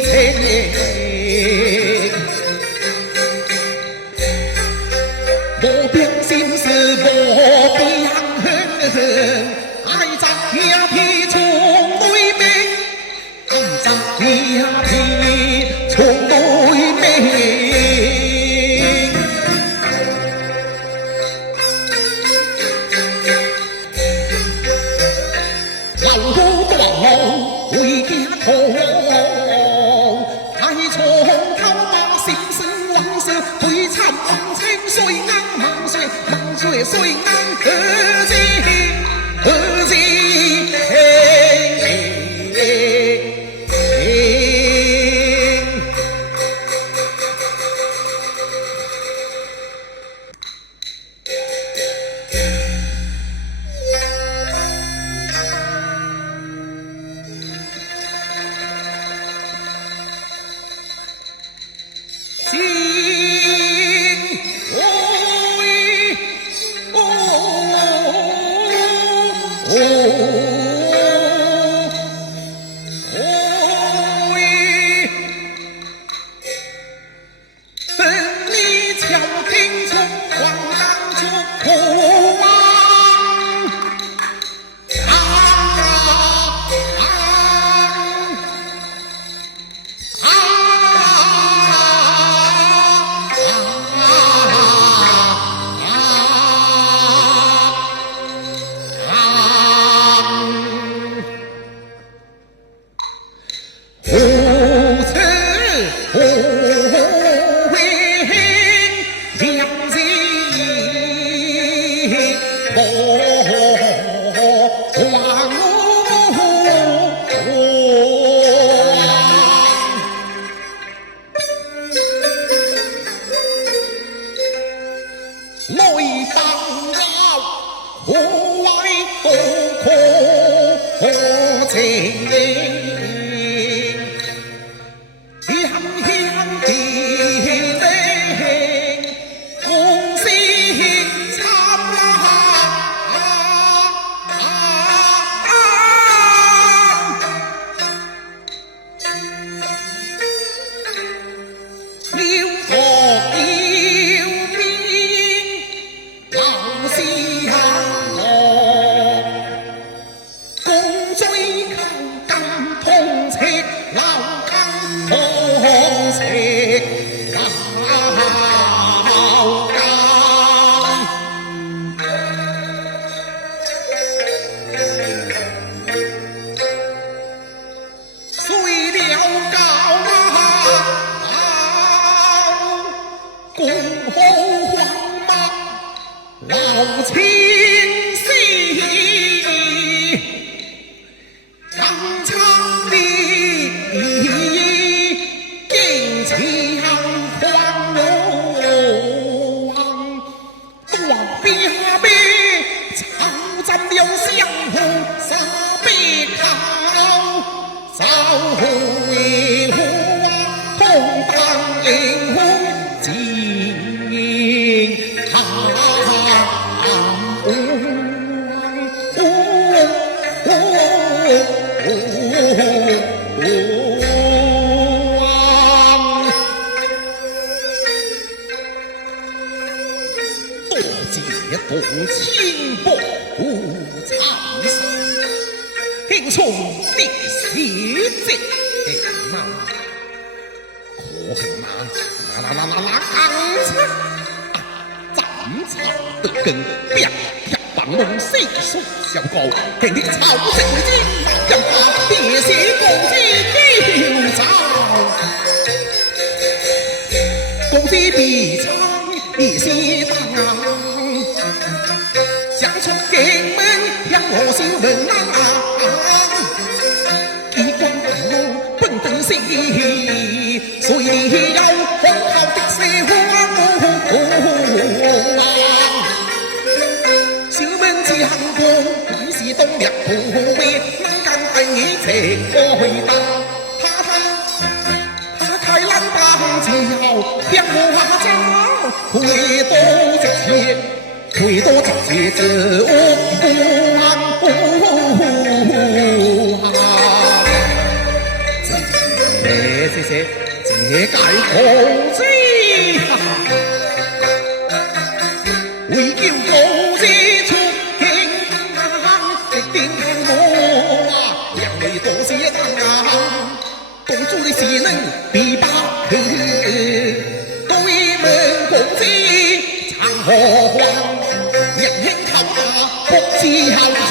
情，无凭心事无凭恨，爱在兄弟从对面，爱在兄弟从对面。老虎大王为家痛，太冲头把心事往事悲惨往情水硬梦水梦水水硬何止何止心分你巧听从黄浪出苦啊无此无悔两人不忘来当老何来多可情香香的泪，共心参流火流名老相郎，共追求感通切老感通切老感。虽了高共好荒茫老情丝，长长的剑枪黄龙王，大兵兵草占了相互杀背靠，招呼为虎同当灵魂金堂多谢多情不长生，英雄的喜字那可恨那刚才斩草的根变帮梦细数相高，给你草绳子让他别写公鸡丢招，公鸡必唱一些当将出进门让我心门一光大路奔奔西，谁有红后的四花小门之行过乃是东日土味，能干第二情我去打他开冷当之後向我下走，回多直接回多直接這屋不这该何之？为救高子出京，直定我啊，让你多些当。公主的是能比把去，对门公子长何慌，娘亲靠马不知后情。